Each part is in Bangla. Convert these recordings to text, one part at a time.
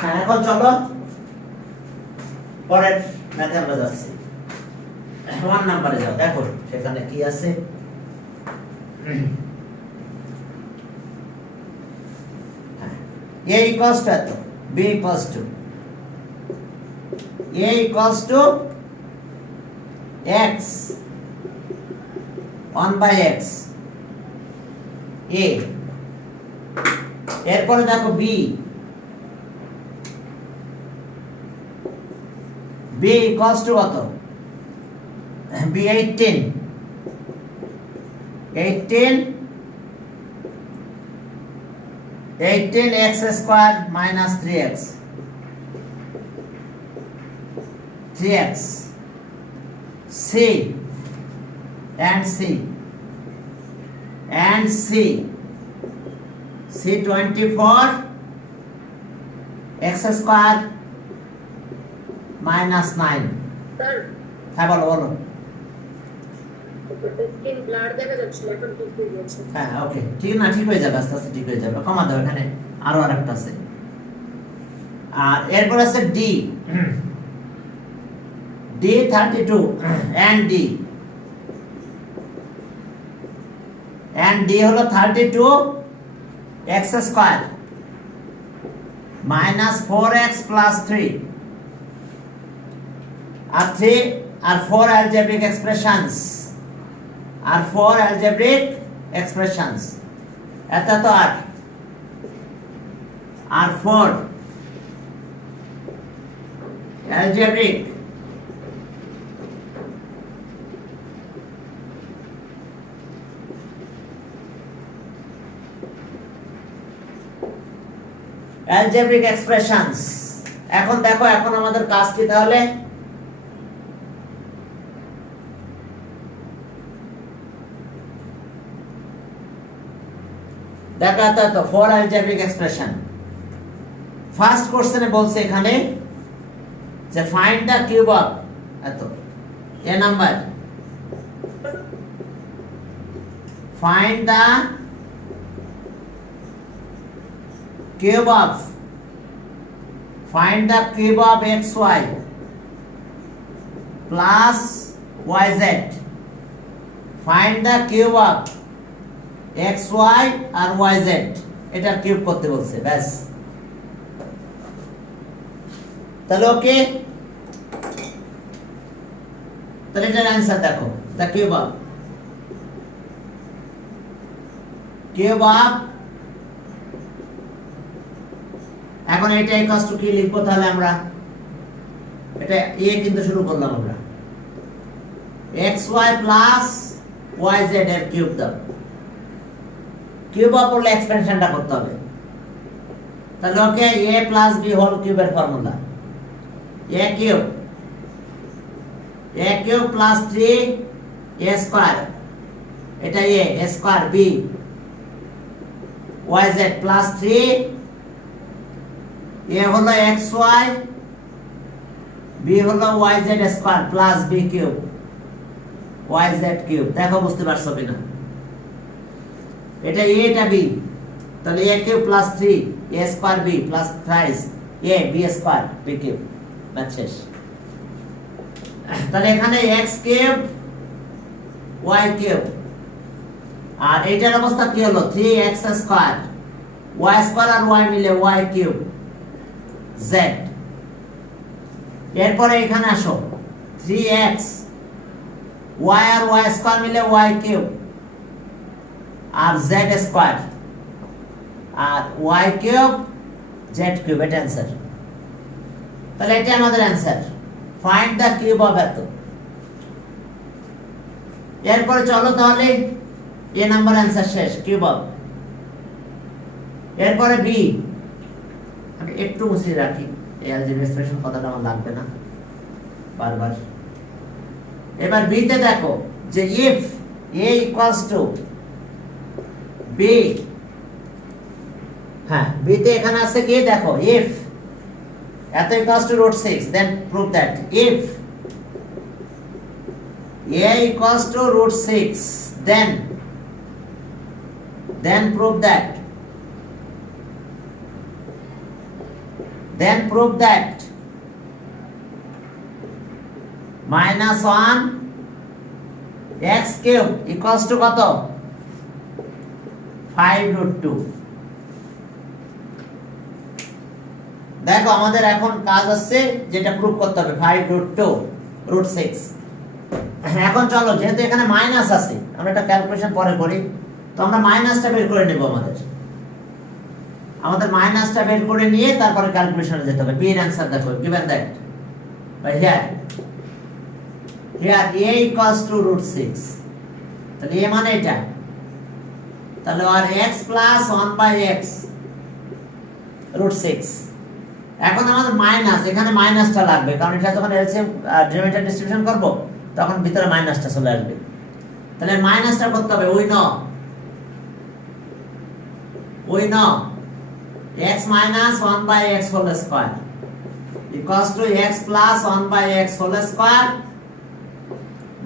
হ্যাঁ, এখন চলো পরের ম্যাথে আমরা যাচ্ছি। 1 নম্বরে যাও, দেখো সেখানে কি আছে। a equals to এত, b equals to a equals to x 1 by x a, এরপরে দেখো b equals to কত, b 18 x square minus 3x c and c 24 x square minus 9। হ্যাঁ বলো বলো। হ্যাঁ ওকে, ঠিক না, ঠিক হয়ে যাবে, আস্তে আস্তে ঠিক হয়ে যাবে। কমা দাও, এখানে আরো আরেকটা আছে। আর এরপর আছে d 32 and d হলো 32 x square minus 4x plus 3 আর 3 আর 4 algebraic expressions এটা তো 8 আর 4 algebraic expressions। এখন দেখো, এখন আমাদের কাজ কি তাহলে? দেখো তো 4 algebraic expression। ফার্স্ট কোশ্চেনে বলছে এখানে যে ফাইন্ড দ্য কিউব অফ এত a number, find the cube of xy plus yz, find the cube of xy আর yz, এটা কিউব করতে বলছে, ব্যাস। তাহলে ওকে, তাহলে এটার অ্যানসার দেখো, the cube of এখন এটা ইকুয়ালস টু কি লিখবো তাহলে আমরা? এটা a কিন্তু শুরু করলাম আমরা, xy প্লাস yz এর কিউব দাও। কিউব অফ বললে এক্সপেনশনটা করতে হবে। তাহলে ওকে a প্লাস b হোল কিউবের formula a cube plus 3 a square, এটা a square b yz plus 3 a হলো xy, b হলো yz square plus b cube yz cube. দেখো বুঝতে পারছো কিনা? এটা a, এটা b, তাহলে a cube plus 3 a square b plus 5 a b square b cube, বাস শেষ। তাহলে এখানে x কিউব y কিউব, আর এটার অবস্থা কি হলো? 3x স্কয়ার y স্কয়ার আর y মিলে y কিউব z। এরপরে এখানে আসো, 3x y আর y স্কয়ার মিলে y কিউব আর z স্কয়ার আর y কিউব z কিউব, এটা অ্যানসার। তাহলে এটা আমাদের answer, find the cube of এত। এরপরে চলো তাহলে এ নাম্বার অ্যানসার শেষ, কিউব অফ। এরপরে বি, আমি একটু মুছে রাখি, এই অ্যালজেব্রা এক্সপ্রেশন কথাটা আমার লাগবে না বারবার। এবার বি তে দেখো যে if a equals to b, হ্যাঁ বি তে এখানে আছে কি দেখো, ইফ এত equals to √6 then prove that if a equals to √6 then prove that then prove that minus 1 x cube equals to কত 5 root 2। দেখো আমাদের এখন কাজ আছে যেটা প্রুফ করতে হবে 5 root 2 root 6। এখন চলো যেহেতু এখানে মাইনাস আছে আমরা এটা ক্যালকুলেশন পরে করি, তো আমরা মাইনাসটা বের করে নেব। আমাদের মাইনাসটা বের করে নিয়ে তারপরে ক্যালকুলেশনে যেতে হবে। বি এর आंसर দেখো given that by here a equals to root 6, তাহলে a মানে এটা, তাহলে আর x plus 1 by x root 6। এখন আমাদের মাইনাস, এখানে মাইনাসটা লাগবে কারণ এটা যখন এলসিএম ডিনোমিনেটর ডিস্ট্রিবিউশন করব তখন ভিতরে মাইনাসটা চলে আসবে। তাহলে মাইনাসটা করতে হবে we know x minus 1 by x whole square equals to x plus 1 by x whole square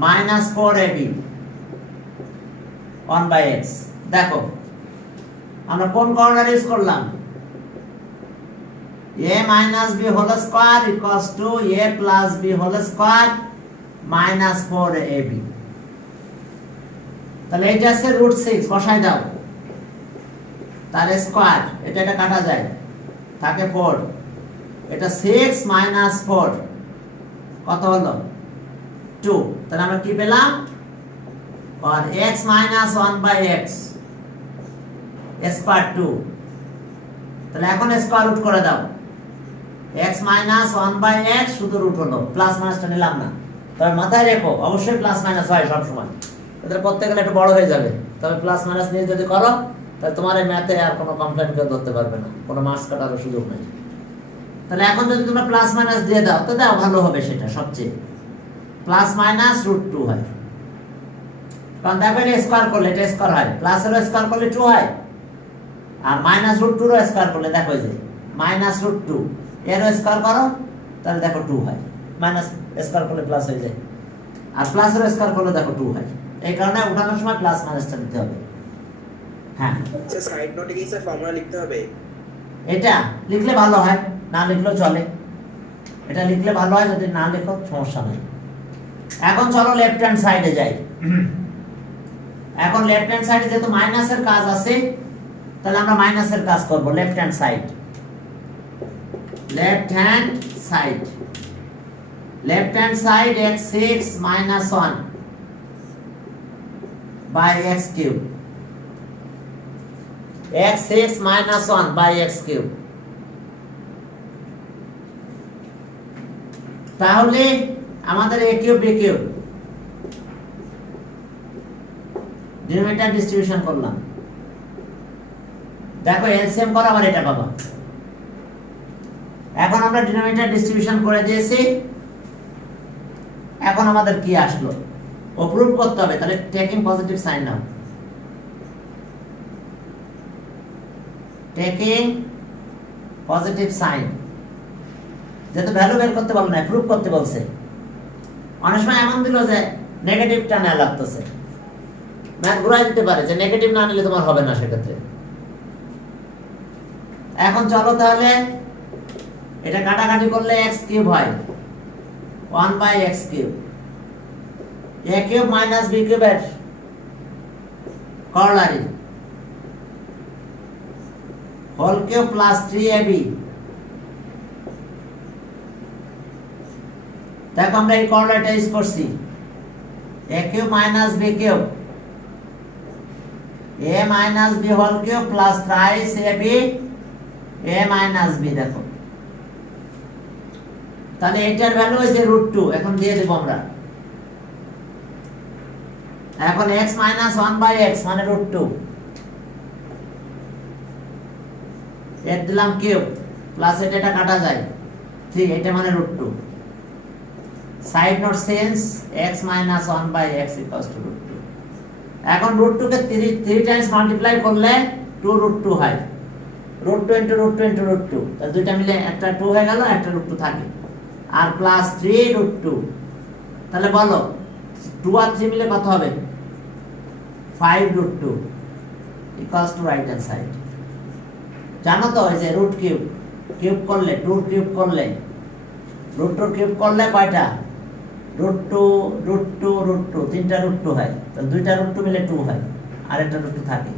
minus 4ab 1 by x। দেখো আমরা কোন কর্নার ইউজ করলাম, a minus b whole square equals to a plus b whole square minus 4ab। তাহলে এটা আছে root 6 বসাই দাও, তার স্কয়ার এটা কাটা যায় থাকে 4, এটা 6 minus 4 কত হলো 2। তাহলে আমরা কি পেলাম, আর x minus 1 by x square 2। তাহলে এখন স্কয়ার রুট করে দাও, x minus 1 by x শুধু রুট হলো, প্লাস মাইনাসটা নিলাম না। তবে মাথায় রেখো অবশ্যই প্লাস মাইনাস হয় সব সময়, এদের করতে গেলে একটু বড় হয়ে যাবে। তবে প্লাস মাইনাস নিয়ে যদি করো তাহলে তোমার এই ম্যাথে আর কোনো কমপ্লেইন কেউ ধরতে পারবে না, কোনো মার্কস কাটারও সুযোগ নেই। তাহলে এখন যদি তোমরা প্লাস মাইনাস দিয়ে দাও তো দাও, ভালো হবে সেটা সবচেয়ে। প্লাস মাইনাস রুট 2 হয়, কারণ দেখো এটা স্কয়ার করলে এটা স্কয়ার হয়, প্লাস এর স্কয়ার করলে 2 হয়, আর মাইনাস রুট 2 এর স্কয়ার করলে দেখো যে মাইনাস রুট 2 এর স্কয়ার করো তাহলে দেখো 2 হয়, মাইনাস স্কয়ার করলে প্লাস হয়ে যায়, আর প্লাস এর স্কয়ার করলে দেখো 2 হয়। এই কারণে উঠানোর সময় প্লাস মাইনাসটা দিতে হবে। হ্যাঁ আচ্ছা, সাইড নোটে কি স্যার ফর্মুলা লিখতে হবে? এটা লিখলে ভালো হয়, না লিখলেও চলে। এটা লিখলে ভালো হয়, যদি না লেখো সমস্যা নেই। এখন চলো লেফট হ্যান্ড সাইডে যাই। এখন লেফট হ্যান্ড সাইডে যেহেতু মাইনাসের কাজ আছে তাহলে আমরা মাইনাসের কাজ করব। Left hand side, left hand side, left hand side x6 minus 1 by x cube, x6 minus 1 by x cube। তাহলে আমাদের a cube b cube denominator distribution করলাম। দেখো এলসিএম করো আবার এটা পাবা। এখন আমরা ডিনোমিনেটর ডিস্ট্রিবিউশন করে দিয়েছি, এখন আমাদের কি আসলো ও প্রুফ করতে হবে। তাহলে টেকিং পজিটিভ সাইন নাও, টেকিং পজিটিভ সাইন, যেহেতু ভ্যালু বের করতে বল না প্রুফ করতে বলছে। অনেক সময় এমন দিল যে নেগেটিভটা না লাগতেছে, ম্যাথ ঘুরাই দিতে পারে যে নেগেটিভ না নিলে তোমার হবে না সেক্ষেত্রে। এখন চলো তাহলে এটা কাটাকাটি করলে x কিউব হয় 1 by x cube, a cube minus b কিউবের করলারি হোল কিউব প্লাস 3ab। দেখো আমরা এই করলারিটা ইউজ করছি, a cube minus b cube, a minus b whole cube plus thrice ab a minus b। দেখো তাহলে এটার ভ্যালু হচ্ছে √2, এখন দিয়ে দেব আমরা। এখন x minus 1 by x মানে √2, এর দিলাম কিউব প্লাস এটা কাটা যায় 3, এটা মানে √2। Side note sense x minus 1 by x equals to √2। এখন √2 কে 3 টাইমস মাল্টিপ্লাই করলে 2√2 হয়, √2 into √2 into √2, তাহলে দুইটা মিলে একটা 2 হয়ে গেল, একটা √2 থাকে, আর প্লাস 3√2। তাহলে বলো 2 আর 3 মিলে কত হবে 5√2 equals to right hand side। জানো তো এই যে রুট কিউব কিউব করলে 2 কিউব করলে √2 কিউব করলে কয়টা √2 √2 √2 তিনটা √2 হয়, তাহলে দুইটা √2 মিলে 2 হয়, আর একটা √2 থাকে।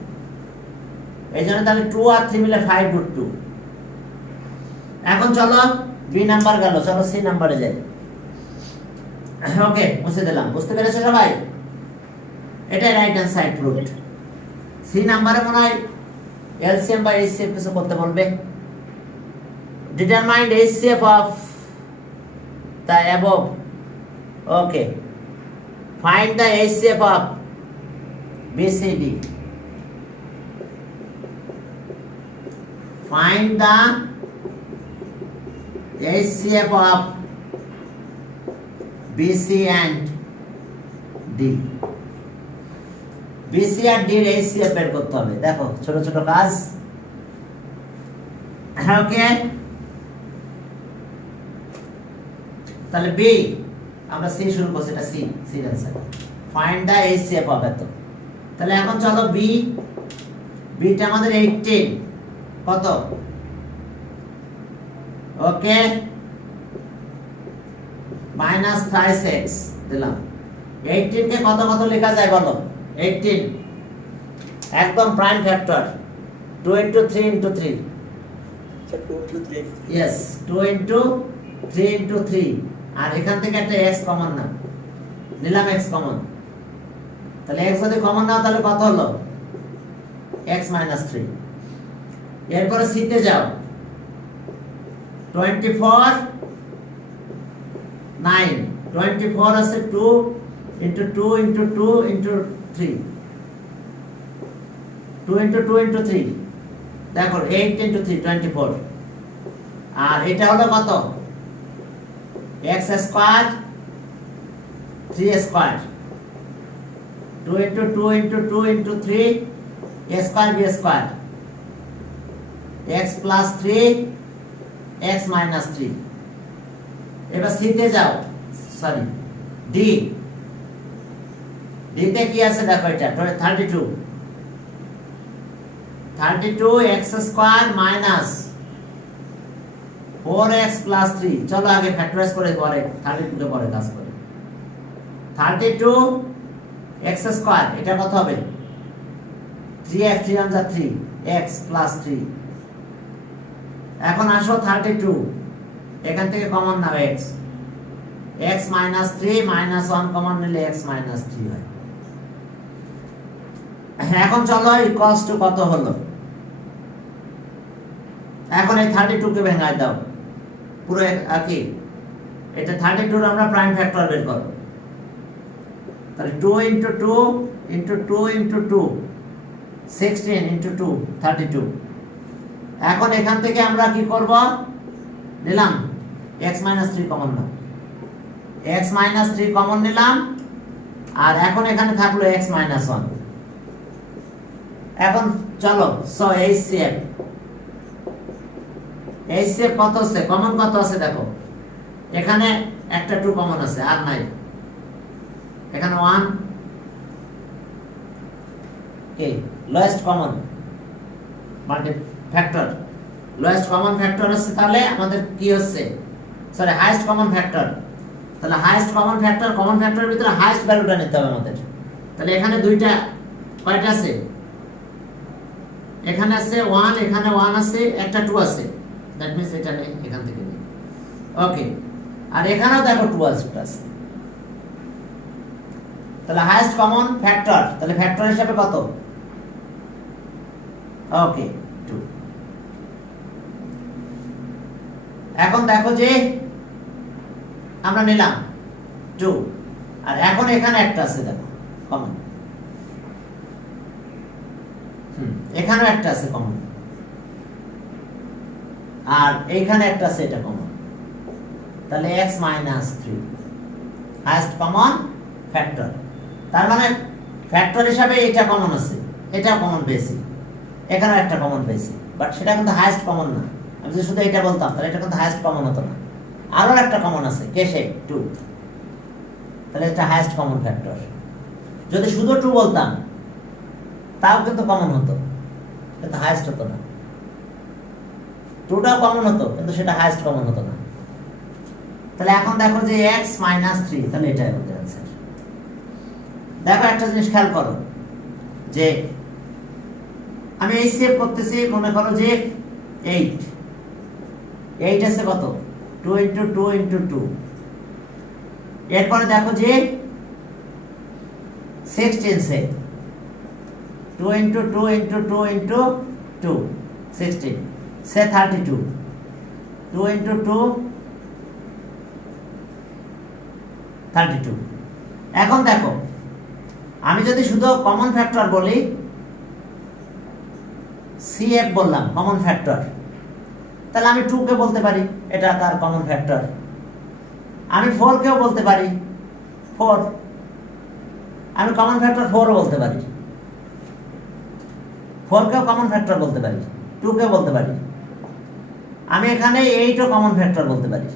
এই জন্য তাহলে 2 আর 3 মিলে 5 √2। এখন চলো 2 নাম্বার গেল, চলো 3 নাম্বারে যাই। ওকে, মুছে দিলাম। বুঝতে পেরেছো সবাই? এটা রাইট হ্যান্ড সাইড রুট। 3 নাম্বারে মনে হয় এলসিএম বা এইচসিএফ কিছু করতে বলবে। Determine HCF of the above. Okay, find the HCF of BCD. Find the HCF of BC and D. BC আর D এর HCF বের করতে হবে। দেখো ছোট ছোট কাজ। ওকে, তাহলে B আমরা C শুরু করছি, এটা C এর answer. Find the HCF of এত। তাহলে এখন চলো B টা আমাদের 18 কত? ওকে, -5x দিলাম। 18 কে কত কত লেখা যায় বলো? 18 একদম প্রাইম ফ্যাক্টর, 2 * 3 * 3। স্যার 2 * 3। यस, 2 * 3 * 3। আর এখান থেকে একটা x কমন না, নিলাম x কমন। তাহলে x যদি কমন নাও তাহলে কত হলো? x - 3। এরপরে c তে যাও, 24 9 24 আছে 2 * 2 * 2 * 3, 2 * 2 * 3। দেখো 8 * 3 24। আর এটা হলো কত? x square 3 square, 2 * 2 * 2 * 3 a square b square, x + 3 x - 3। এবার c তে যাও, সরি d তে কি আছে দেখো, এটা 32 x স্কয়ার মাইনাস 4x + 3। চলো আগে ফ্যাক্টরাইজ করে পরে 32 কে পরে কাজ করি। 32 x স্কয়ার এটা কত হবে? 3x 3 × 3 x + 3। এখন আসো 32, এখান থেকে কমন নাও x - 3 -1 কমন নিলে x - 3 হয়। এখন চলো ইকুয়ালস টু কত হলো? এখন এই 32 কে ভেঙায় দাও পুরো একই। এটা 32 এর আমরা প্রাইম ফ্যাক্টর বের করব। তাহলে 2 * 2 * 2 * 2 16 * 2 32। এখন এখান থেকে আমরা কি করব? নিলাম x - 3 কমন নাও, x - 3 কমন নিলাম। আর এখন এখানে থাকলো x - 1। এখন চলো সো HCF কত আছে? কমন কত আছে দেখো, এখানে একটা 2 কমন আছে, আর নাই। এখানে 1 কে lowest common multi factor, lowest common factor আছে। তাহলে আমাদের কি হচ্ছে? Sorry, highest common factor. তাহলে হাইয়েস্ট কমন ফ্যাক্টরের ভিতরে হাইয়েস্ট ভ্যালুটা নিতে হবে আমাদের। তাহলে এখানে দুইটা কয়টা আছে? এখানে আছে 1, এখানে 1 আছে, একটা 2 আছে। দ্যাট মিন্স এটা নেই, এখান থেকে নেই। ওকে, আর এখানেও দেখো 2 আছে। তাহলে হাইয়েস্ট কমন ফ্যাক্টর, তাহলে ফ্যাক্টর হিসাবে কত? ওকে 2। এখন দেখো যে আমরা নিলাম 2, আর এখন এখানে একটা আছে দেখো কমন, এখানেও একটা আছে কমন, আর এইখানে একটা আছে এটা কমন। তাহলে x - 3 হাইয়েস্ট কমন ফ্যাক্টর। তার মানে ফ্যাক্টর হিসাবে এটা কমন আছে, এটা কমন পেয়েছি, এখানে একটা কমন পেয়েছি, বাট সেটা কিন্তু হাইয়েস্ট কমন না। আমি যদি শুধু এটা বলতাম তাহলে এটা কিন্তু হাইয়েস্ট কমন হতো না। আরো একটা কমন আছে, কে সে? 2। তাহলে এটা হাইয়েস্ট কমন ফ্যাক্টর। যদি শুধু 2 বলতাম তাও কিন্তু কমন হতো, কিন্তু হাইয়েস্ট হতো না। 2টাও কমন হতো কিন্তু সেটা হাইয়েস্ট কমন হতো না। তাহলে এখন দেখো যে x মাইনাস 3, তাহলে এটাই আমাদের অ্যান্সার। দেখো একটা জিনিস খেয়াল করো যে আমি এই সেভ করতেছি, মনে করো যে 8 আছে কত 2 ইন্টু 2 ইন্টু 2। এরপরে দেখো যে 16 সে 2 ইন্টু 2 ইন্টু 2 ইন্টু 2 16 সে 32 2 ইন্টু 2 32। এখন দেখো আমি যদি শুধু কমন ফ্যাক্টর বলি, CF বললাম কমন ফ্যাক্টর, তাহলে আমি 2 কে বলতে পারি এটা তার কমন ফ্যাক্টর। আমি 4 কেও বলতে পারি 4, আমি কমন ফ্যাক্টর 4 ও বলতে পারি, 4 কেও কমন ফ্যাক্টর বলতে পারি, 2 কেও বলতে পারি। আমি এখানে 8 ও কমন ফ্যাক্টর বলতে পারি।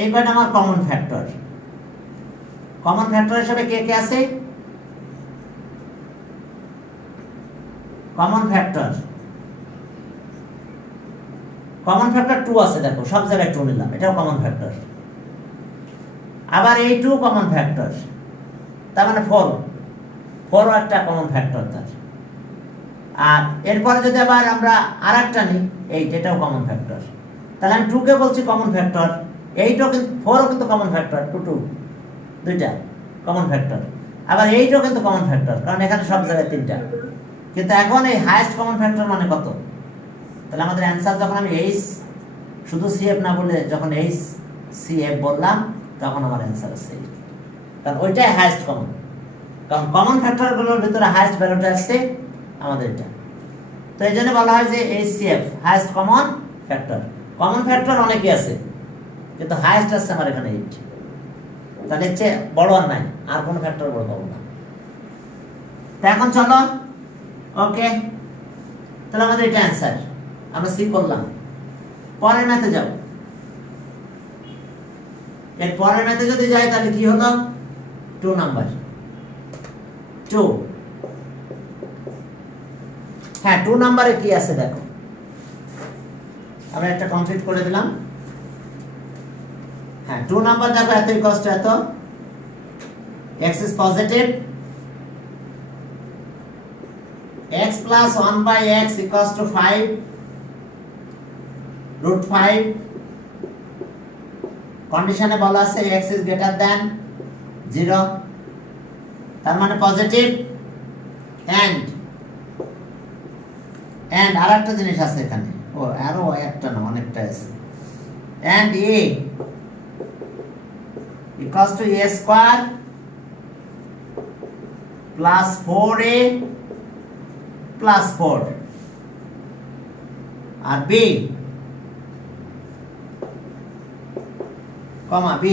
এই কয়টা আমার কমন ফ্যাক্টর। কমন ফ্যাক্টর হিসেবে কে কে আছে? কমন ফ্যাক্টর 2 আছে, দেখো সব জায়গায় 2 নিলাম, এটাও কমন ফ্যাক্টর। আবার এই 2 কমন ফ্যাক্টর, তার মানে 4 ও একটা কমন ফ্যাক্টর তার। আর এরপরে যদি আবার আমরা আরেকটা নিই 8, এটাও কমন ফ্যাক্টর। তাহলে আমি 2 কে বলছি কমন ফ্যাক্টর, 8 ও কিন্তু 4 ও কিন্তু কমন ফ্যাক্টর, 2 দুইটা কমন ফ্যাক্টর। আবার 8 ও কিন্তু কমন ফ্যাক্টর, কারণ এখানে সব জায়গায় 3টা। কিন্তু এখন এই হাইয়েস্ট কমন ফ্যাক্টর মানে কত? তাহলে আমাদের অ্যান্সার যখন আমি এইচ শুধু CF না বলে যখন এইচ CF বললাম, তখন আমার অ্যান্সার আছে, কারণ ওইটাই হাইয়েস্ট কমন। কারণ কমন ফ্যাক্টরগুলোর ভিতরে হাইয়েস্ট ভ্যালুটা আসছে আমাদের এটা। তো এই জন্য বলা হয় যে HCF highest common factor. Common factor অনেকই আছে কিন্তু হাইয়েস্ট আসছে আমার এখানে 8। তাহলে এর চেয়ে বড় আর নাই, আর কোনো ফ্যাক্টর বড় পাবো না। তা এখন চলো, ওকে, তাহলে আমাদের এটা অ্যান্সার, আমরা সি করলাম। পরের ম্যাথে যাও। এর পরের ম্যাথে যদি যাই তাহলে কি হলো? 2 নাম্বার 2। হ্যাঁ, 2 নাম্বারে কি আছে দেখো, আমরা একটা কমপ্লিট করে দিলাম। হ্যাঁ, 2 নাম্বার দেখো এত ইকুয়ালস টু এত, x is positive, x plus 1 by x equals to 5 root 5। কন্ডিশনে বলা আছে x is greater than 0, তার মানে পজিটিভ। and আরেকটা জিনিস আছে এখানে, ও আরো একটা না অনেকটা আছে, and a equals to a square plus 4a plus 4, R b comma b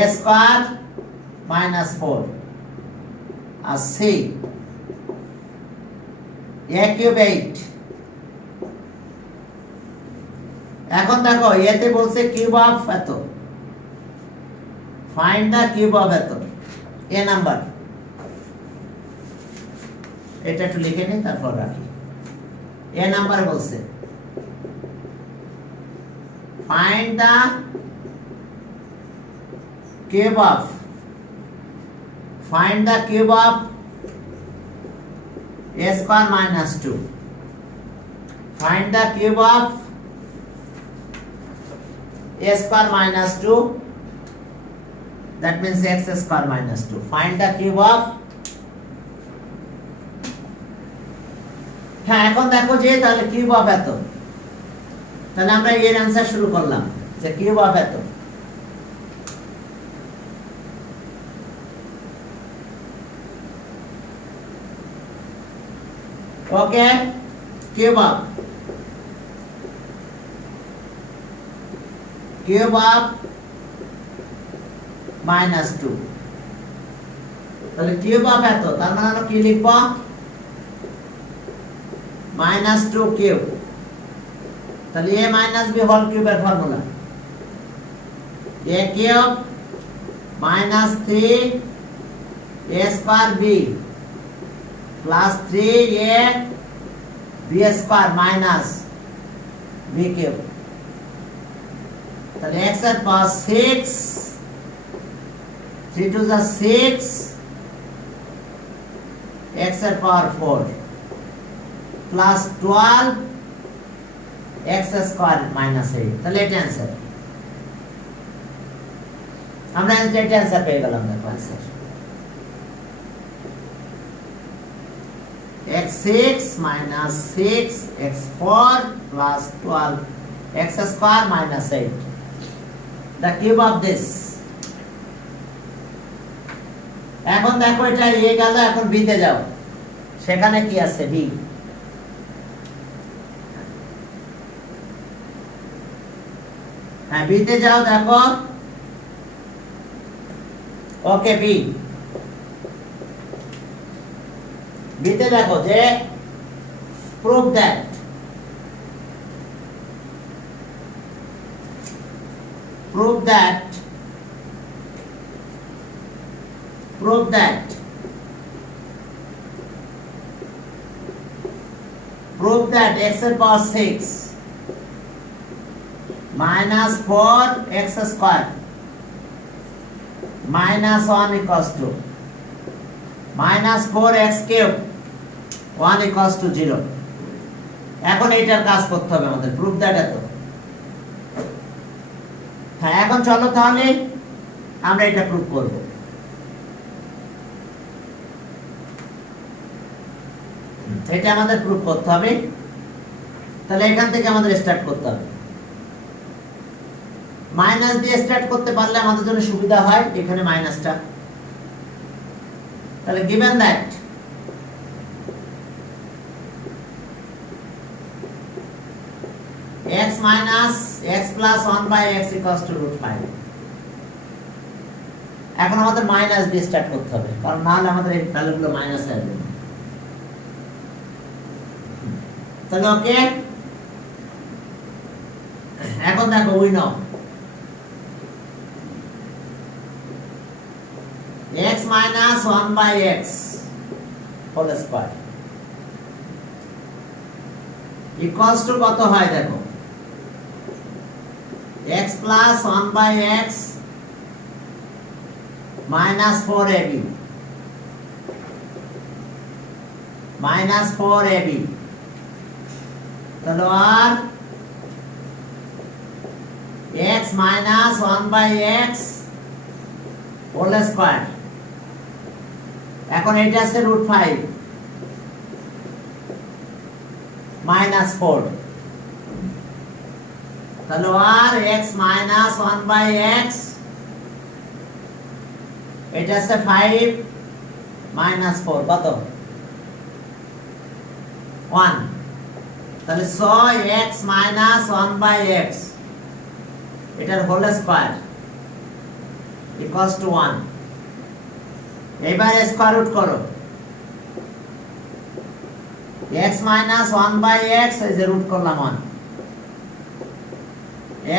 a square minus 4, R c a cube 8। এখন দেখো এতে বলছে কিউব অফ এত, ফাইন্ড দা কিউব অফ এত, এ নাম্বার। এটা একটু লিখে নিই তারপর রাখি। এ নাম্বার বলছে find the cube of a square minus 2, find the cube of a square minus 2, that means x square minus 2, find the cube of। হ্যাঁ, এখন দেখো যে তাহলে কিউব অফ এত, তাহলে আমরা এর অ্যান্সার শুরু করলাম যে কিউব অফ এত। ওকে, কিউব অফ minus 2, তাহলে কিউব অফ এত, তার মানে আমরা কি লিখব? minus 2 কিউব, তাহলে a minus b হোল কিউবের formula a cube minus 3 a square b plus 3a b square minus b cube. তাহলে x এর পাওয়ার 6, 3 to the 6, x এর পাওয়ার 4 প্লাস 12 x স্কয়ার মাইনাস 8। তাহলে এটা অ্যান্সার। আমরা এটা অ্যান্সার পেয়ে গেলাম। দেখো answer x6 minus 6 x4 plus 12 x square minus 8, the cube of this। এখন দেখো এটা এ গেল, এখন বি তে যাও, সেখানে কি আছে বি। হ্যাঁ বি তে যাও, দেখো ওকে বি বিতে দেখো যে prove that x এর পাওয়ার 6 minus 4 x square minus 1 equals to minus 4x cube 1 equals to 0। এখন এইটার কাজ করতে হবে আমাদের, প্রুফ দ্যাট। এত হ্যাঁ এখন চলো তাহলে আমরা এটা প্রুফ করব। এটা আমাদের প্রুফ করতে হবে। তাহলে এখান থেকে আমাদের স্টার্ট করতে হবে। মাইনাস দিয়ে স্টার্ট করতে পারলে আমাদের জন্য সুবিধা হয়, এখানে মাইনাসটা। তাহলে given that x minus x plus 1 by x equals to root 5, এখন আমাদের মাইনাস দিয়ে স্টার্ট করতে হবে, কারণ নাহলে আমাদের এই ভ্যালুগুলো মাইনাস হয়ে যাবে। তাহলে ওকে, এখন দেখো we know x minus 1 by x whole square equals to কত হয় দেখো, x plus 1 by x minus 4ab তাহলে আর x minus 1 by x whole square। এখন এটা আছে root 5 minus 4, তাহলে আর x minus 1 by x, এটা আছে 5 minus 4 কত 1, তাহলে 6x minus 1 by x এটার হোল স্কয়ার equals to 1। এবারে স্কয়ার রুট করো, x minus 1 by x এই যে রুট করলাম 1,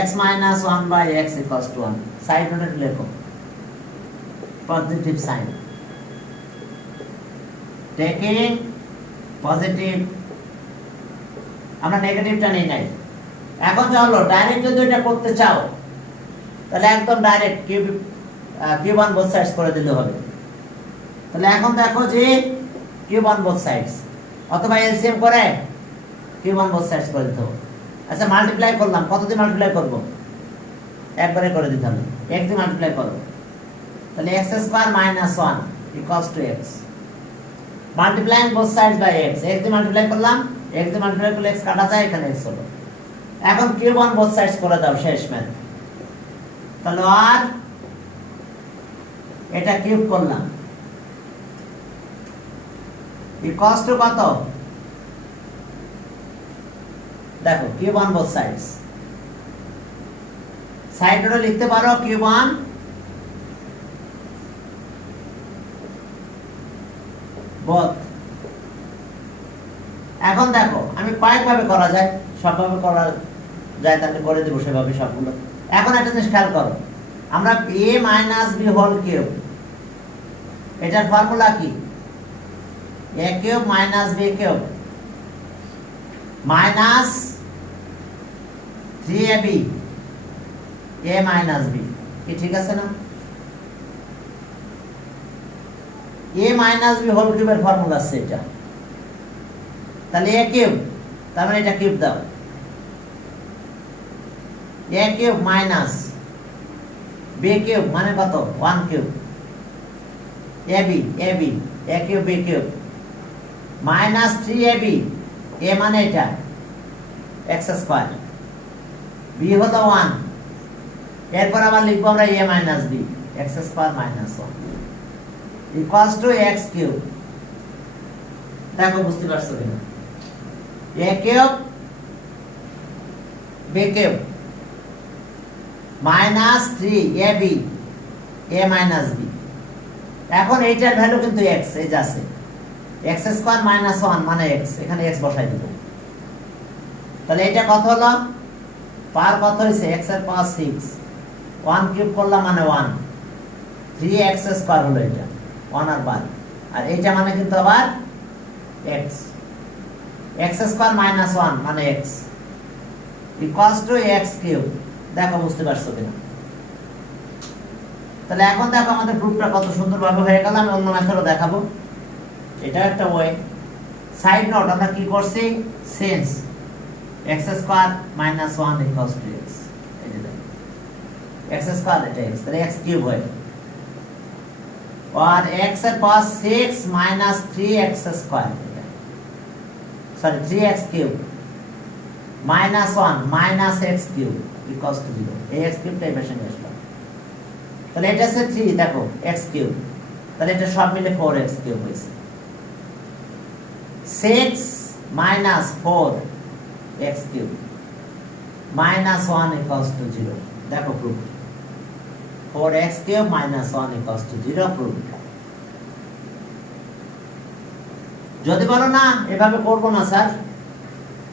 x minus 1 by x equals to 1। Side নোটে লেখো পজিটিভ সাইন, টেকিং পজিটিভ, আমরা নেগেটিভটা নেই নাই। এখন চলো ডাইরেক্ট যদি এটা করতে চাও তাহলে একদম direct cube on both sides করে দিলে হবে। তাহলে এখন দেখো যে কিউব অন বোথ সাইডস, অথবা এলসিএম করে কিউব অন বোথ সাইডস করে দিতে হবে। আচ্ছা মাল্টিপ্লাই করলাম, কত দিয়ে মাল্টিপ্লাই করব, একবারে করে দিতে হবে, x দিয়ে মাল্টিপ্লাই করো, তাহলে x square minus 1 equals to x multiplying both sides by x। x দিয়ে মাল্টিপ্লাই করলাম, x দিয়ে মাল্টিপ্লাই করলে x কাটা যায়, এখানে x হলো। এখন কিউব অন বোথ সাইডস করে দাও, শেষ ম্যাথ। তাহলে আর এটা কিউব করলাম ইকুয়ালস টু কত, দেখো কিউব অন বোথ সাইডস, সাইডটা লিখতে পারো কিউব অন বোথ। এখন দেখো আমি কয়েকভাবে করা যায়, সবভাবে করা যায় তাহলে করে দেবো সেভাবে সবগুলো। এখন একটা জিনিস খেয়াল করো, আমরা a minus B whole cube, এটার ফর্মুলা কি, a cube minus b cube minus 3ab a minus b কি ঠিক আছে না? a minus b হোল কিউবের ফর্মুলা আছে এটা, তাহলে a কিউব, তার মানে এটা কিউব দাও, a cube minus b cube মানে কত 1 cube ab a cube b cube minus 3ab a মানে এটা x স্কয়ার b হলো 1, এরপর আবার লিখবো আমরা a minus b x square minus 1 equals to x cube. দেখো বুঝতে পারছো কিনা? a cube b cube minus 3ab a minus b। এখন এইটার ভ্যালু কিন্তু x এই যে আছে, x স্কয়ার মাইনাস 1 মানে x, এখানে x বসাই দেব। তাহলে এটা কত হলো? পাওয়ার কত হইছে? x এর পাওয়ার 6, 1 কিউব করলাম মানে 1, 3x স্কয়ার হলো এটা 1 আর বার, আর এইটা মানে কিন্তু আবার x, x স্কয়ার মাইনাস 1 মানে x equals to x cube. দেখো বুঝতে পারছো কিনা? তাহলে এখন দেখো আমাদের প্রুফটা কত সুন্দরভাবে হয়ে গেল। আমি অন্য মেথডও দেখাবো, এটা একটা ওয়ে। সাইড নোট, আমরা কি করছি? Sense x square minus 1 equals to x, এই যে দেখো x স্কয়ার এটা x, তাহলে x কিউব হয়, और x এর পাওয়ার 6 minus 3x square, sorry 3x cube minus 1 minus x cube equals to 0, এই x কিউবটা এই পাশে নিয়ে আসলাম। তাহলে এটা আছে 3, দেখো x কিউব, তাহলে এটা সব মিলে 4x কিউব হইছে। 6 minus 4x cube minus 1 equals two 0। দেখো proof, 4x cube minus 1 equals two 0 proof. যদি বলো না এভাবে করবো না স্যার,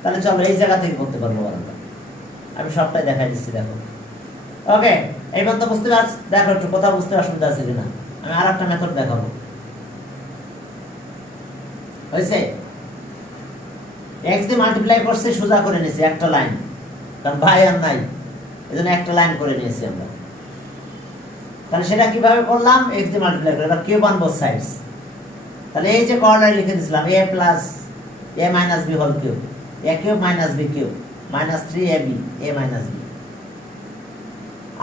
তাহলে চলো এই জায়গা থেকে করতে পারবো আমরা, আমি সবটাই দেখাই দিচ্ছি। দেখো ওকে, এইবার তো বুঝতে পারছ? দেখো একটু কথা বুঝতে অসুবিধা আছে কিনা, আমি আর একটা মেথড দেখাবো। হয়েছে? x দিয়ে মাল্টিপ্লাই করছে, সোজা করে নিয়েছি একটা লাইন, কারণ ভাই আর নাই, এজন্য একটা লাইন করে নিয়েছি আমরা। তাহলে সেটা কিভাবে করলাম? x দিয়ে মাল্টিপ্লাই করে, এবার কিউব অন বোথ সাইডস। তাহলে এই যে কর্নারে লিখে দিয়েছিলাম a plus a minus b whole cube, a cube minus b cube minus 3ab a minus b,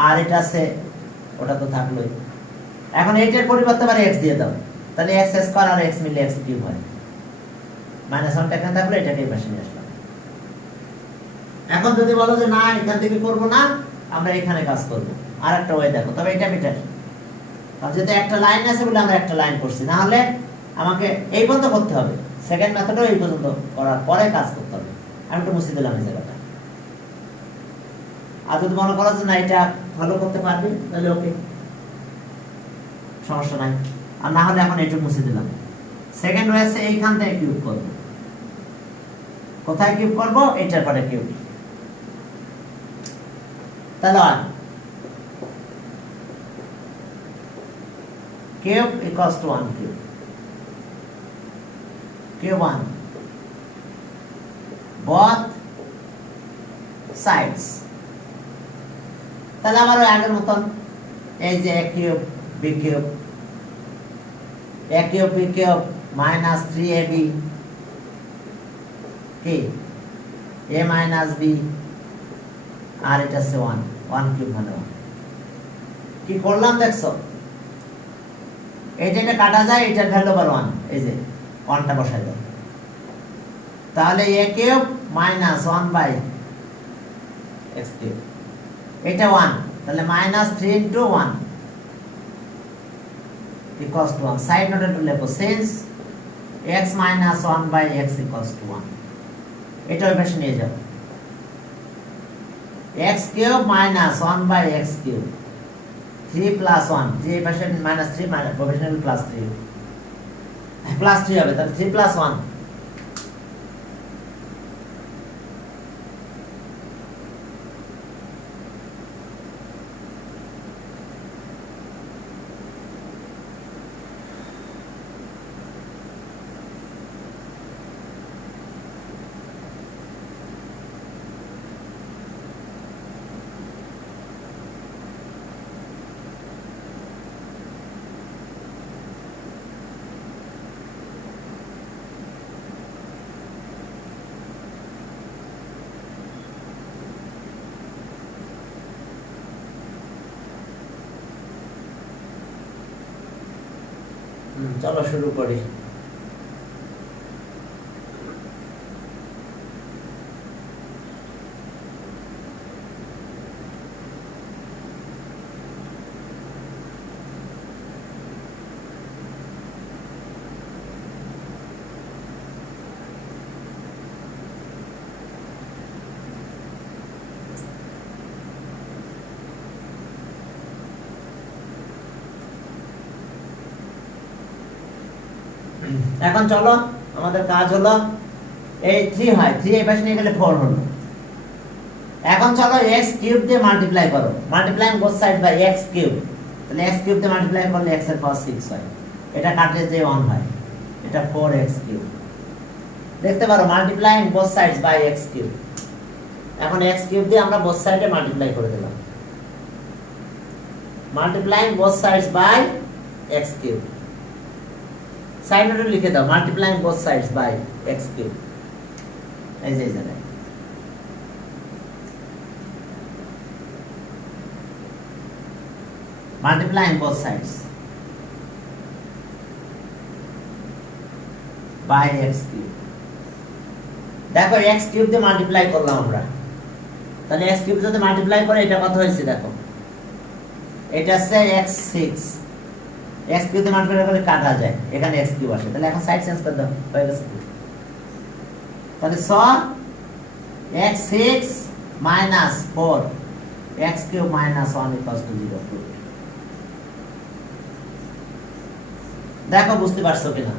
আর এটা আছে ওটা তো থাকলোই। এখন এইটার পরিবর্তে আবার x দিয়ে দাও, তাহলে x স্কয়ার আর x মিলে x কিউব হয়, মাইনাস 1টা এখানে থাকলো, এটাকে এই পাশে নিয়ে আসলাম। এখন যদি বলো যে না এখান থেকে করব না, আমরা এখানে কাজ করব, আর একটা ওয়ে দেখো, তবে এটা বেটার, কারণ যেহেতু একটা লাইন আছে বলে আমরা একটা লাইন করছি, না হলে আমাকে এই পর্যন্ত করতে হবে, সেকেন্ড মেথডও এই পর্যন্ত করার পরে কাজ করতে হবে। আমি একটু মুছে দিলাম এই জায়গাটা। আর যদি মনে করো যে না এটা ফলো করতে পারবে, তাহলে ওকে, সমস্যা নাই। আর না হলে এখন এইটুকু মুছে দিলাম। সেকেন্ড ওয়েছে এইখান থেকে কিউব করব, কোথায় কিউব করব? এইটার পরে কিউব, তাহলে cube equals to 1 cube, cube 1 both sides। তাহলে আবার ওই আগের মতন এই যে a cube b cube, a cube b cube minus 3ab কি a মাইনাস b, আর এটা আছে 1 কিউব মানে 1। কি করলাম দেখছো? এইটা কাটা যায়, এটার ভ্যালু আবার 1, এই যে 1টা বসাই দাও, তাহলে a cube minus 1 by x cube, এটা 1, তাহলে minus 3 into 1 equals to 1। Side নোটে একটু লেখো, since x minus 1 by x equals to 1, এটা ওই পাশে নিয়ে যাও। x cube minus 1 by x cube, 3 plus 1, 3 এই পাশে minus 3 minus professional plus 3, plus 3 হবে, তাহলে 3 প্লাস 1। চলো শুরু করি। এখন চলো আমাদের কাজ হলো এই 3 হয়, 3 এই পাশে নিয়ে গেলে 4 হলো। এখন চলো x কিউব দিয়ে মাল্টিপ্লাই করো, multiply both side by x cube. তাহলে x কিউব দিয়ে মাল্টিপ্লাই করলে x এর পাওয়ার 6 হয়, এটা কাটলে যে 1 হয়, এটা 4x কিউব। দেখতে পারো multiply both sides by x cube. এখন x কিউব দিয়ে আমরা বোথ সাইডে মাল্টিপ্লাই করে দিলাম, multiply both sides by x cube. Side নোটে লিখে দাও multiply both sides by x cube, এই যে জায়গায়। multiplying both sides by x cube। দেখো x cube দিয়ে মাল্টিপ্লাই করলাম আমরা, তাহলে x cube যদি মাল্টিপ্লাই করে এটা কত হয়েছে দেখো, এটা হচ্ছে x6। x cube দিয়ে মাল্টিপ্লাই করে কাটা যায়, এখানে x cube আসে, তাহলে এখন সাইড চেঞ্জ করে দাও, হয়ে গেছে। তাহলে স x6 minus 4 x cube minus 1 equals to 0। দেখো বুঝতে পারছো কিনা?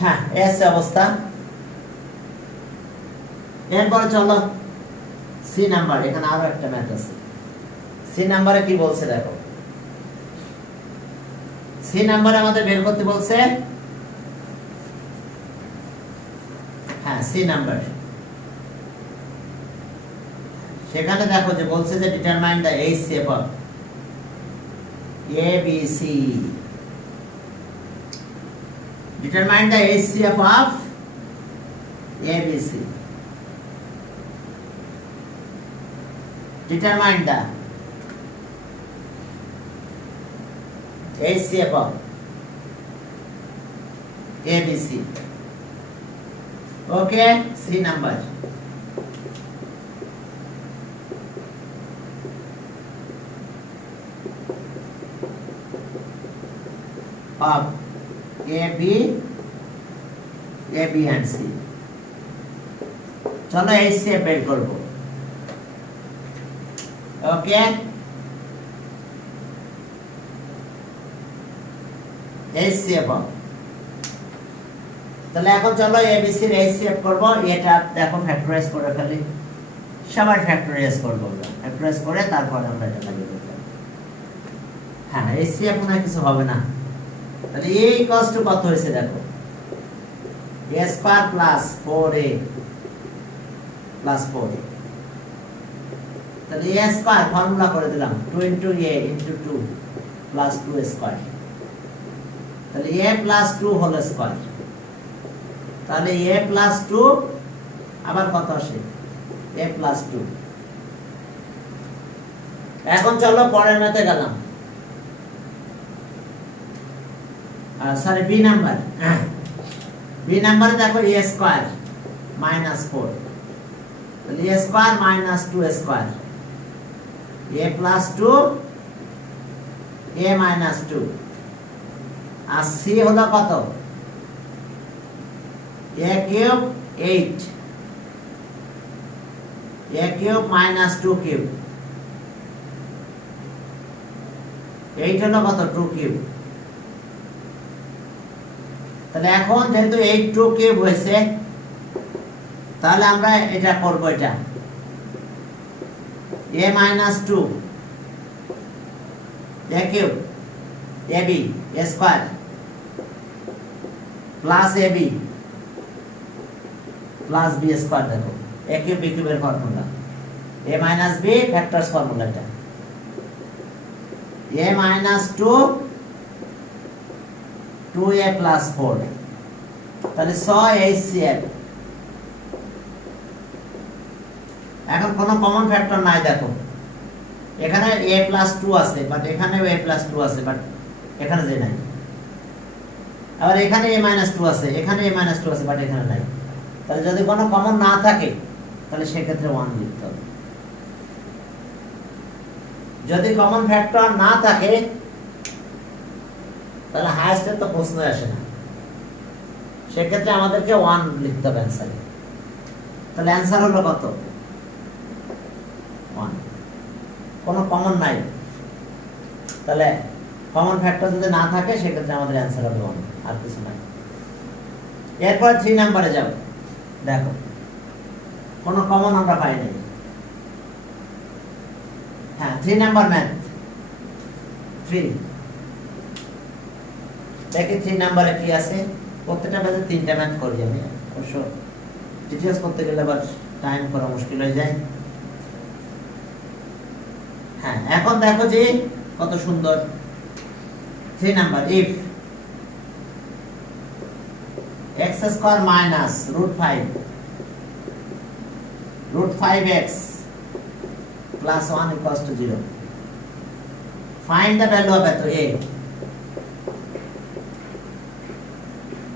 হ্যাঁ, এস অবস্থা। এরপর চলো সি নাম্বার, এখানে আরো একটা ম্যাথ আছে। সি নাম্বারে কি বলছে দেখো, সি নাম্বারে আমাদের বের করতে বলছে, হ্যাঁ সি নাম্বার, সেখানে দেখো যে বলছে যে determine the HCF of ABC, determine the HCF of ABC, determine the HCF of ABC। Okay, C number. of AB and C। চলো HCF বের করব। ওকে, HCF। তাহলে এখন চলো ABC এর HCF করব। এটা দেখো ফ্যাক্টরাইজ করে ফেলি, সবার ফ্যাক্টরাইজ করব, ফ্যাক্টরাইজ করে তারপর আমরা এটা লাগিয়ে দেব। হ্যাঁ, HCF মনে কিছু হবে না। তাহলে a ইকুয়ালস টু কত হয়েছে দেখো, a square plus 4a plus 4a। তাহলে a স্কয়ার ফর্মুলা করে দিলাম 2 into a into 2 plus 2 square. তাহলে a প্লাস 2 হোল স্কয়ার। তাহলে a প্লাস 2 আবার কত আসে, a প্লাস 2। এখন চলো পরের ম্যাথে গেলাম। Sorry, B number. বি নাম্বারে দেখো a স্কয়ার মাইনাস 4, তাহলে a square minus 2 square, a plus 2 a minus 2। আর সি হলো কত, a cube 8, a cube minus 2 cube, 8 হলো কত 2 কিউব। তাহলে এখন যেহেতু 8 2 কিউব হয়েছে, তাহলে আমরা এটা করব, এটা a minus 2 a cube ab a square plus ab plus b square. দেখো a কিউব b কিউবের formula, a minus b factors formula, এটা a minus 2 2a plus 4। তাহলে 100 HCF। এখন কোনো কমন ফ্যাক্টর নাই, দেখো এখানে a প্লাস 2 আছে, বাট এখানেও a প্লাস 2 আছে, বাট এখানে যে নাই। আবার এখানে a মাইনাস 2 আছে, এখানে a মাইনাস 2 আছে, বাট এখানে নাই। তাহলে যদি কোনো কমন না থাকে তাহলে সেক্ষেত্রে 1 লিখতে হবে। যদি কমন ফ্যাক্টর না থাকে তাহলে হাইয়েস্টের তো প্রশ্নই আসে না, সেক্ষেত্রে আমাদেরকে 1 লিখতে হবে অ্যান্সারে। তাহলে অ্যান্সার হলো কত? 1। কোনো কমন নাই, তাহলে কমন ফ্যাক্টর যদি না থাকে সেক্ষেত্রে আমাদের অ্যান্সার হবে 1, আর কিছু নাই। এরপর 3 নম্বরে যাব। দেখো কোনো কমন আমরা পাই নাই। হ্যাঁ, 3 নাম্বার ম্যাথ 3। দেখি 3 নাম্বারে কি আছে। প্রত্যেকটা ম্যাথে 3টা ম্যাথ করি আমি, অবশ্য ডিটেইলস করতে গেলে আবার টাইম করা মুশকিল হয়ে যায়। হ্যাঁ, এখন দেখো যে কত সুন্দর। 3 number, if x square minus √5x plus 1 equals to 0. Find the value of এত a.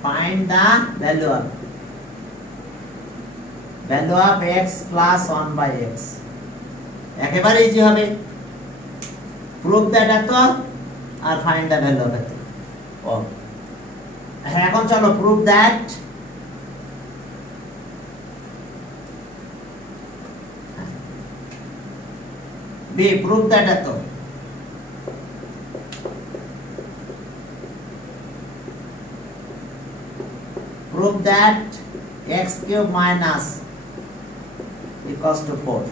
Find the value of x plus 1 by x. একেবারে ইজি হবে। Prove that এত আর find the value of এত। এখন চলো prove that B, prove that এত। Prove that x cube minus equals to 4.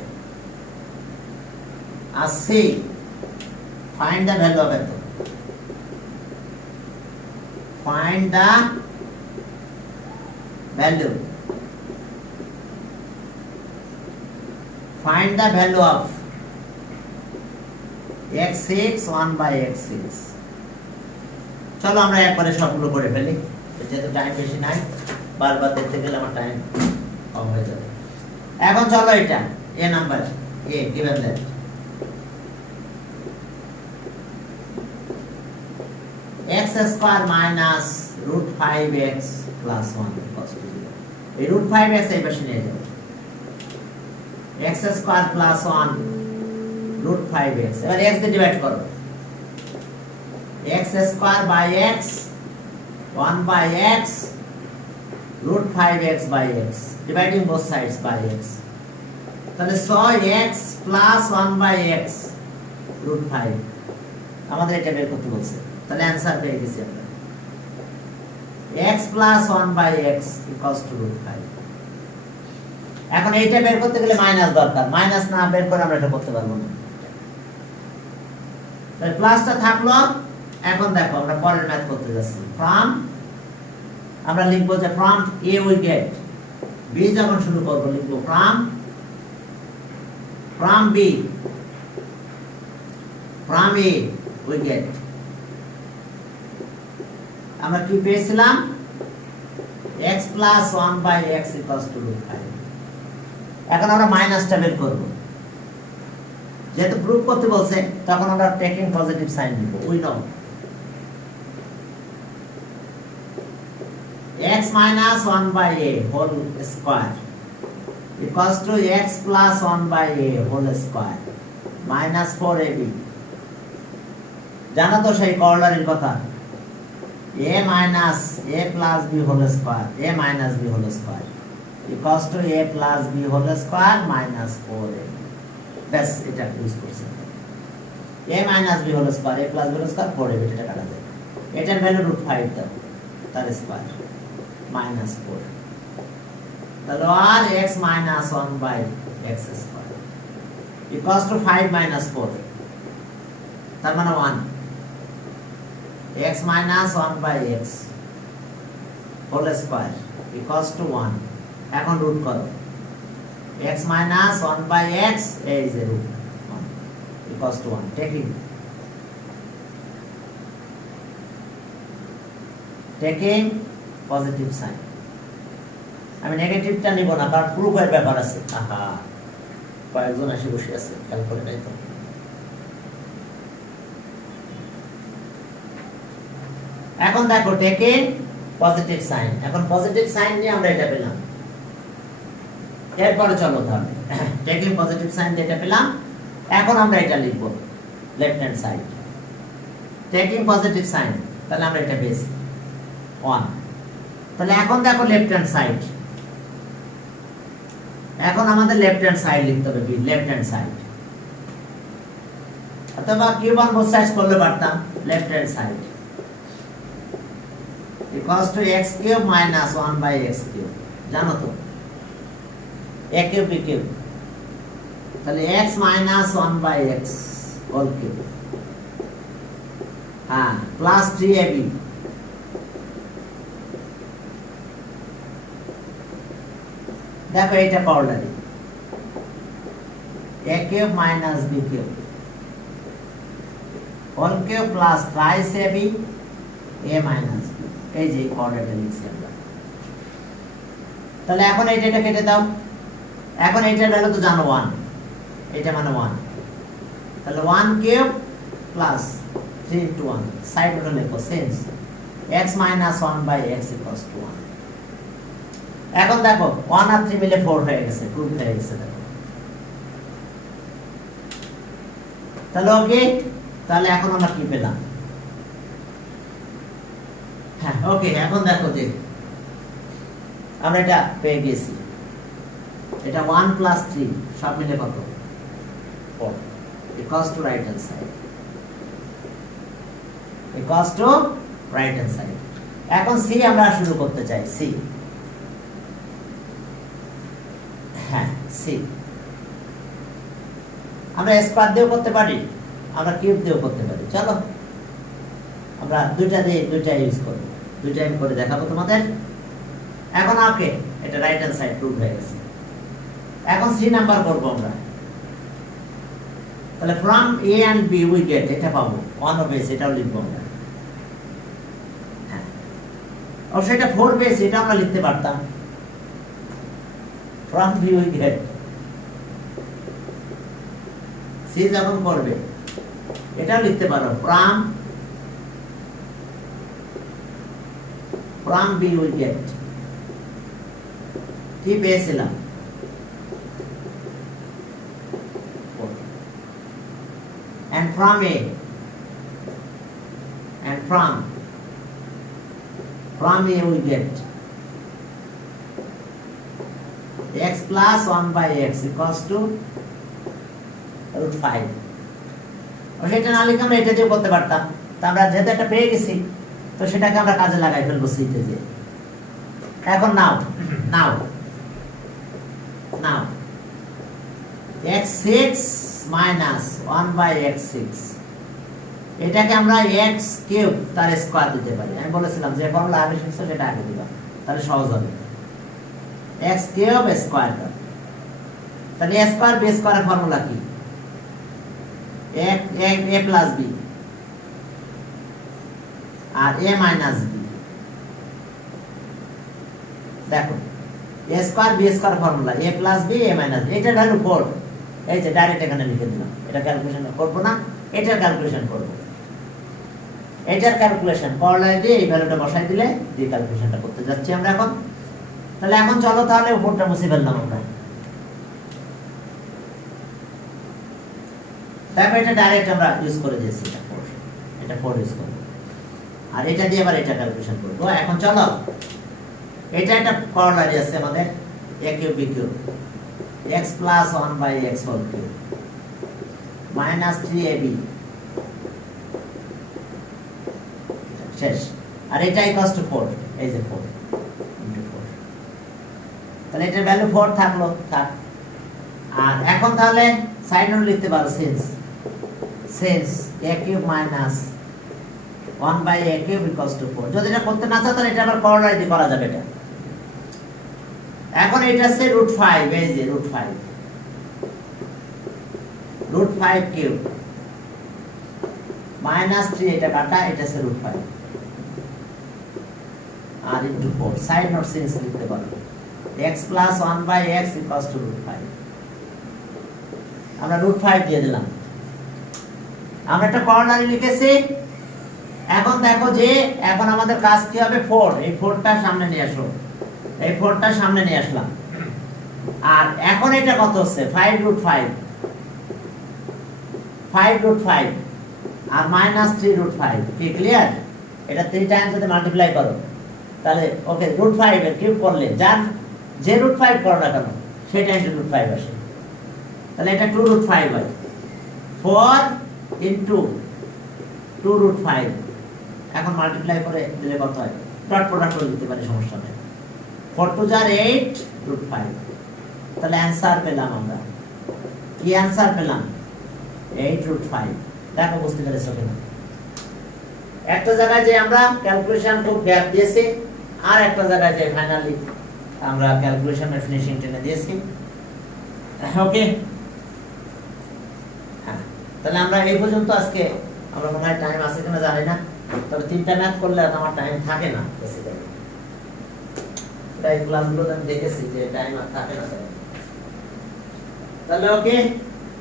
R C, find the value of এত। Find the value. Find the value of x6 1 by x6। চলো আমরা একবারে সবগুলো করে ফেলি, যেহেতু টাইম বেশি নাই, বারবার দেখতে গেলে আমার টাইম কম হয়ে যাবে। এখন চলো এটা a number, a given that x square minus √5x plus 1 equals to 0। এই √5x এই পাশে নিয়ে যাবে, x স্কয়ার plus 1 √5x। এবার x দিয়ে ডিভাইড করো, x square by x 1 by x √5x by x, dividing both sides by x। তাহলে 6x plus 1 by x √5, আমাদের এটা বের করতে বলছে। তাহলে অ্যানসার পেয়ে গেছি আমরা, x plus 1 by x equals to √5। এখন এইটা বের করতে গেলে মাইনাস দরকার, মাইনাস না বের করে আমরা এটা করতে পারবো না। তাহলে প্লাসটা থাকলো। এখন দেখো আমরা পরের ম্যাথ করতে যাচ্ছি। ফ্রম, আমরা লিখবো যে from a we get, b যখন শুরু করব লিখবো from b, from a we get। আমরা কি পেয়েছিলাম? x plus 1 by x equals to √5। এখন আমরা মাইনাসটা বের করব, যেহেতু প্রুফ করতে বলছে তখন আমরা টেকিং পজিটিভ সাইন নিব। We know x minus 1 by a whole square equals to x plus 1 by a whole square minus 4ab। জানো তো সেই করলারের কথা, a minus a plus b whole square, a minus b whole square equals to a plus b whole square minus 4ab। ব্যাস এটা ইউজ করছি, a minus b whole square, a plus b whole square 4ab, এটা কাটা যায়। এটার ভ্যালু √5 দাও, তার স্কয়ার minus 4। তাহলে আর x minus 1 by x square equals to 5 minus 4, তার মানে 1। x minus 1 by x whole square equals to 1। এখন রুট করো, x minus 1 by x is a root 1 equals to 1। taking positive sign. আমি নেগেটিভটা নিব না, কারণ প্রুফের ব্যাপার আছে। আহা, কয়েকজন এসে বসে আছে, খেয়াল করে নাই তো। এখন দেখো টেকিং পজিটিভ সাইন, এখন পজিটিভ সাইন নিয়ে আমরা এটা পেলাম। এরপরে চলো তাহলে টেকিং পজিটিভ সাইন দিয়ে এটা পেলাম। এখন আমরা এটা লিখবো left hand side taking positive sign, তাহলে আমরা এটা পেয়েছি 1। তাহলে এখন দেখো লেফট হ্যান্ড সাইড, এখন আমাদের লেফট হ্যান্ড সাইড লিখতে হবে, লেফট হ্যান্ড সাইড, অথবা কিউব অন বোথ সাইডস করলে পারতাম। Left hand side equals to x cube minus 1/x cube, জানো তো a কিউব b কিউব, তাহলে x minus 1/x whole cube, হ্যাঁ, প্লাস 3ab, দেখো এটা কর্নারি a cube minus b cube whole cube plus thrice ab a minus b, এই যে কোঅর্ডিনেট লিখছি আমরা। তাহলে এখন এটা কেটে দাও, এখন এইটার ভ্যালু তো জানো 1, এটা মানে 1, তাহলে 1 কিউব প্লাস 3 into 1, সাইড নোটে লিখো since x minus 1/x equals to 1। এখন দেখো 1 আর 3 মিলে 4 হয়ে গেছে, প্রুফ হয়ে গেছে দেখো। তাহলে ওকে, তাহলে এখন আমরা কি পেলাম? হ্যাঁ ওকে, এখন দেখো যে আমরা এটা পেয়ে গেছি, এটা 1 plus 3 সব মিলে কত 4 equals to right hand side, equals to right hand side। এখন সি আমরা শুরু করতে চাই, সি, হ্যাঁ সি আমরা স্কয়ার দিয়েও করতে পারি, আমরা কিউব দিয়েও করতে পারি। চলো আমরা দুইটা ইউজ করব, দুইটা আমি করে দেখাবো তোমাদের। এখন ওকে, এটা রাইট হ্যান্ড সাইড প্রুভ হয়ে গেছে। এখন সি নাম্বার করব আমরা, তাহলে from A and B we get, এটা পাবো 1 বেস, এটাও লিখবো আমরা। হ্যাঁ অবশ্যই এটা 4 বেস, এটা আমরা লিখতে পারতাম। From B we get, C যখন করবে এটাও লিখতে পারো, ফ্রম বি উই গেট, কি পেয়েছিলাম? and from a and from a we get x plus 1/x equals to √5। সেটা না লিখে আমরা এটা দিয়ে করতে পারতাম, তো আমরা যেহেতু একটা পেয়ে গেছি তো সেটাকে আমরা কাজে লাগাই ফেলবো সিতে দিয়ে। এখন নাও x6 minus 1/x6, এটাকে আমরা x কিউব তার স্কয়ার দিতে পারি। আমি বলেছিলাম যে ফর্মুলা আগে শিখছো সেটা আগে দিবা, তাহলে সহজ হবে। x কিউব স্কয়ার, তাহলে a স্কয়ার b স্কয়ারের ফর্মুলা কি? a প্লাস b আর a মাইনাস b। দেখো a square b square formula a plus b a minus b, এটার ভ্যালু 4, এই যে ডাইরেক্ট এখানে লিখে দিলাম। এটা ক্যালকুলেশন করব না, এটার ক্যালকুলেশন করব। এটার ক্যালকুলেশন করলে দিয়ে এই ভ্যালুটা বসাই দিলে দিয়ে ক্যালকুলেশনটা করতে যাচ্ছি আমরা এখন। তাহলে এখন চলো তাহলে উপরটা মুছে ফেললাম আমরা। দেখো এটা ডাইরেক্ট আমরা ইউজ করে দিয়েছি, এটা 4 ইউজ করব, আর এটা দিয়ে আবার এটা ক্যালকুলেশন করব। এখন চলো এটা একটা করলারি আছে আমাদের, a cube b cube x plus 1/x whole cube minus 3ab, শেষ। আর এটা ইকুয়ালস টু 4, এই যে 4 into 4, তাহলে এটার ভ্যালু 4 থাকলো, থাক। আর এখন তাহলে সাইড নোট লিখতে পারো, since a cube minus 1/a cube equals to 4। যদি এটা করতে না চাও তাহলে এটা আবার করলারি দিয়ে করা যাবে এটা। এখন এটা আছে √5, এই যে √5 কিউব মাইনাস 3, এটা কাটা, এটা আছে √5 আর ইনটু 4, সাইড নোট সিন্স লিখতে পারো x plus 1/x equals to √5। আমরা √5 দিয়ে দিলাম। আমরা একটা কর্নারি লিখেছি। এখন দেখো যে এখন আমাদের কাজ কি হবে, 4, এই 4টা সামনে নিয়ে আসো, এই 4টা সামনে নিয়ে আসলাম। আর এখন এটা কত হচ্ছে, 5√5, 5√5 আর -3√5, কি ক্লিয়ার? এটা 3 টাইমস যদি মাল্টিপ্লাই করো তাহলে ওকে √5 এর কিউব করলে যার যে √5 করো না কেন সেটা ইনটু √5 আসে, তাহলে এটা 2√5 হয়। 4 ইনটু 2√5, এখন মাল্টিপ্লাই করে দিলে কত হয়, ডট প্রোডাক্ট করে দিতে পারি, সমস্যা নেই। 4 2 যার 8√5, তাহলে অ্যানসার পেলাম আমরা, কি অ্যানসার পেলাম, 8√5। দেখো বুঝতে পেরেছো কিনা? একটা জায়গায় যে আমরা ক্যালকুলেশন খুব গ্যাপ দিয়েছি, আর একটা জায়গায় যে ফাইনালি আমরা ক্যালকুলেশনের ফিনিশিং টেনে দিয়েছি। ওকে, হ্যাঁ, তাহলে আমরা এই পর্যন্ত আজকে, আমরা মনে হয় টাইম আছে কিনা জানি না, তবে 3টা ম্যাথ করলে আর আমার টাইম থাকে না বেসিক্যালি। তাই ক্লাসগুলো আমি দেখেছি যে টাইম আর থাকে না, তাহলে ওকে,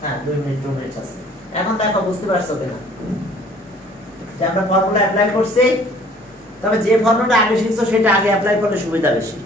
হ্যাঁ 2 মিনিট আছে। এখন দেখো বুঝতে পারছো কিনা যে আমরা ফর্মুলা অ্যাপ্লাই করছি, তবে যে ফর্মুলাটা আগে শিখছো সেটা আগে অ্যাপ্লাই করলে সুবিধা বেশি।